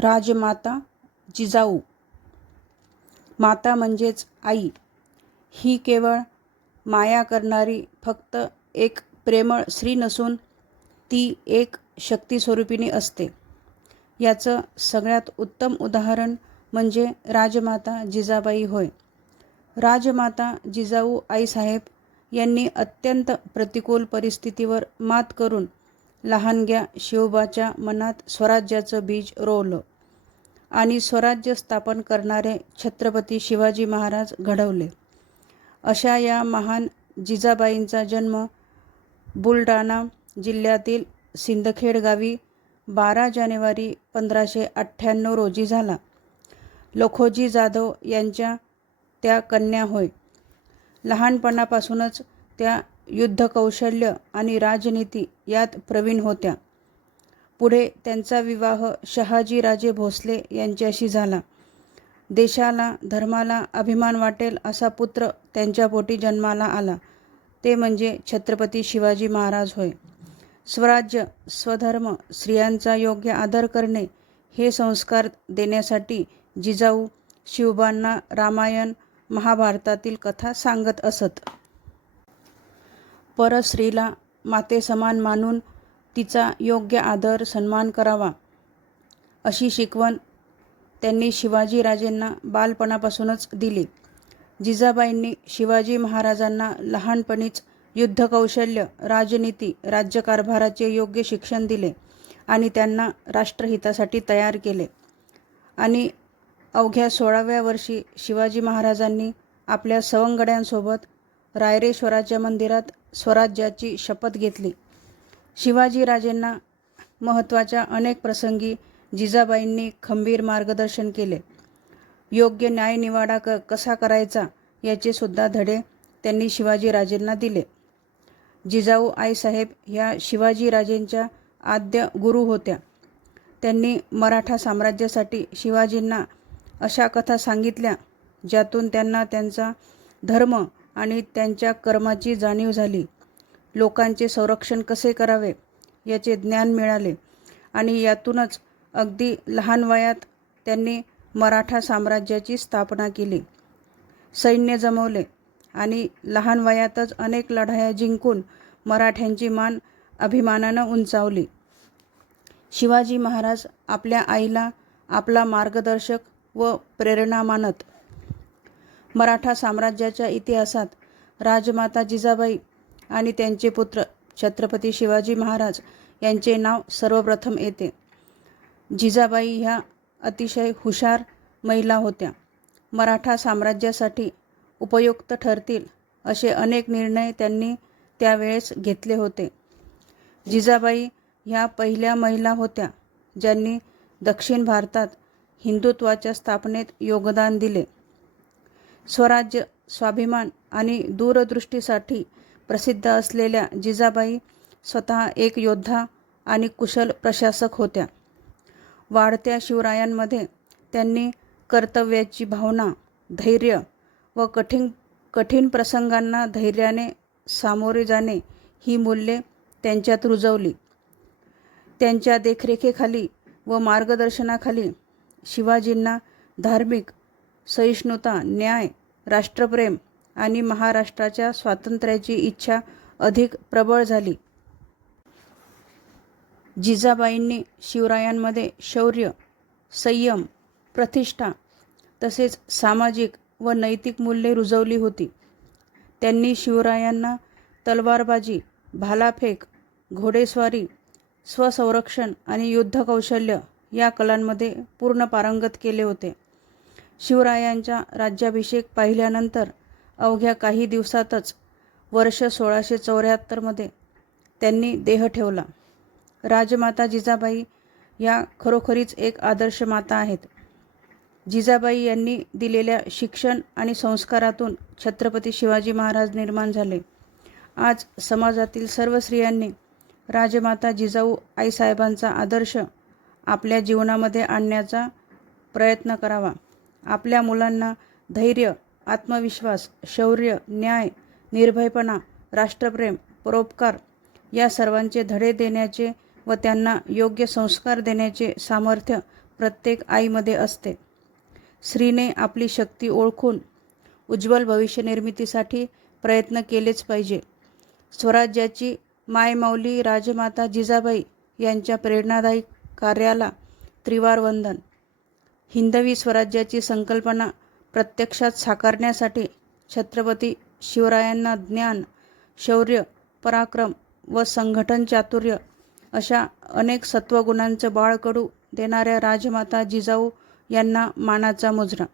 राजमाता जिजाऊ. माता म्हणजेच आई. ही केवळ माया करणारी फक्त एक प्रेमळ स्त्री नसून ती एक शक्तीस्वरूपिणी असते. याचं सगळ्यात उत्तम उदाहरण म्हणजे राजमाता जिजाबाई होय. राजमाता जिजाऊ आईसाहेब यांनी अत्यंत प्रतिकूल परिस्थितीवर मात करून लहानग्या शिवबाच्या मनात स्वराज्याचं बीज रोवलं. आणि स्वराज्य स्थापन करणारे छत्रपती शिवाजी महाराज घडवले. अशा या महान जिजाबाईंचा जन्म बुलढाणा जिल्ह्यातील सिंदखेड गावी बारा जानेवारी पंधराशे अठ्ठ्याण्णव रोजी झाला. लखोजी जाधव यांच्या त्या कन्या होय. लहानपणापासूनच त्या युद्धकौशल्य आणि राजनीती यात प्रवीण होत्या. पुढे त्यांचा विवाह शहाजीराजे भोसले यांच्याशी झाला. देशाला धर्माला अभिमान वाटेल असा पुत्र त्यांच्या पोटी जन्माला आला. ते म्हणजे छत्रपती शिवाजी महाराज होय. स्वराज्य स्वधर्म स्त्रियांचा योग्य आदर करणे हे संस्कार देण्यासाठी जिजाऊ शिवबांना रामायण महाभारतातील कथा सांगत असत. परस्त्रीला मातेसमान मानून तिचा योग्य आदर सन्मान करावा अशी शिकवण त्यांनी शिवाजीराजेंना बालपणापासूनच दिली. जिजाबाईंनी शिवाजी महाराजांना लहानपणीच युद्धकौशल्य राजनीती राज्यकारभाराचे योग्य शिक्षण दिले आणि त्यांना राष्ट्रहितासाठी तयार केले आणि अवघ्या सोळाव्या वर्षी शिवाजी महाराजांनी आपल्या सवंगड्यांसोबत रायरेश्वराच्या मंदिरात स्वराज्याची शपथ घेतली. शिवाजीराजेंना महत्त्वाच्या अनेक प्रसंगी जिजाबाईंनी खंबीर मार्गदर्शन केले. योग्य न्यायनिवाडा क कसा करायचा याचे सुद्धा धडे त्यांनी शिवाजीराजेंना दिले. जिजाऊ आईसाहेब ह्या शिवाजीराजेंच्या आद्य गुरु होत्या. त्यांनी मराठा साम्राज्यासाठी शिवाजींना अशा कथा सांगितल्या ज्यातून त्यांना त्यांचा धर्म आणि त्यांच्या कर्माची जाणीव झाली. लोकांचे संरक्षण कसे करावे याचे ज्ञान मिळाले. आणि यातूनच अगदी लहान वयात त्यांनी मराठा साम्राज्याची स्थापना केली. सैन्य जमवले आणि लहान वयातच अनेक लढाया जिंकून मराठ्यांची मान अभिमानानं उंचावली. शिवाजी महाराज आपल्या आईला आपला मार्गदर्शक व प्रेरणा मानत. मराठा साम्राज्याच्या इतिहासात राजमाता जिजाबाई आणि त्यांचे पुत्र छत्रपती शिवाजी महाराज यांचे नाव सर्वप्रथम येते. जिजाबाई ह्या अतिशय हुशार महिला होत्या. मराठा साम्राज्यासाठी उपयुक्त ठरतील असे अनेक निर्णय त्यांनी त्यावेळेस घेतले होते. जिजाबाई ह्या पहिल्या महिला होत्या ज्यांनी दक्षिण भारतात हिंदुत्वाच्या स्थापनेत योगदान दिले. स्वराज्य स्वाभिमान आणि दूरदृष्टीसाठी प्रसिद्ध असलेल्या जिजाबाई स्वतः एक योद्धा आणि कुशल प्रशासक होत्या. वाढत्या शिवरायांमध्ये त्यांनी कर्तव्याची भावना धैर्य व कठीण कठीण प्रसंगांना धैर्याने सामोरे जाणे ही मूल्ये त्यांच्यात रुजवली. त्यांच्या देखरेखीखाली व मार्गदर्शनाखाली शिवाजींना धार्मिक सहिष्णुता न्याय राष्ट्रप्रेम आणि महाराष्ट्राच्या स्वातंत्र्याची इच्छा अधिक प्रबळ झाली. जिजाबाईंनी शिवरायांमध्ये शौर्य संयम प्रतिष्ठा तसेच सामाजिक व नैतिक मूल्ये रुजवली होती. त्यांनी शिवरायांना तलवारबाजी भालाफेक घोडेस्वारी स्वसंरक्षण आणि युद्धकौशल्य या कलांमध्ये पूर्ण पारंगत केले होते. शिवरायांचा राज्याभिषेक पाहिल्यानंतर अवघ्या काही दिवसातच वर्ष सोळाशे चौऱ्याहत्तरमध्ये त्यांनी देह ठेवला. राजमाता जिजाबाई या खरोखरीच एक आदर्श माता आहेत. जिजाबाई यांनी दिलेल्या शिक्षण आणि संस्कारातून छत्रपती शिवाजी महाराज निर्माण झाले. आज समाजातील सर्व स्त्रियांनी राजमाता जिजाऊ आईसाहेबांचा आदर्श आपल्या जीवनामध्ये आणण्याचा प्रयत्न करावा. आपल्या मुलांना धैर्य आत्मविश्वास शौर्य न्याय निर्भयपणा राष्ट्रप्रेम परोपकार या सर्वांचे धडे देण्याचे व त्यांना योग्य संस्कार देण्याचे सामर्थ्य प्रत्येक आईमध्ये असते. स्त्रीने आपली शक्ती ओळखून उज्ज्वल भविष्य निर्मितीसाठी प्रयत्न केलेच पाहिजे. स्वराज्याची मायमाऊली राजमाता जिजाबाई यांच्या प्रेरणादायी कार्याला त्रिवार वंदन. हिंदवी स्वराज्याची संकल्पना प्रत्यक्षात साकारण्यासाठी छत्रपती शिवरायांना ज्ञान शौर्य पराक्रम व संघटन चातुर्य अशा अनेक सत्वगुणांचं बाळकडू देणाऱ्या राजमाता जिजाऊ यांना मानाचा मुजरा.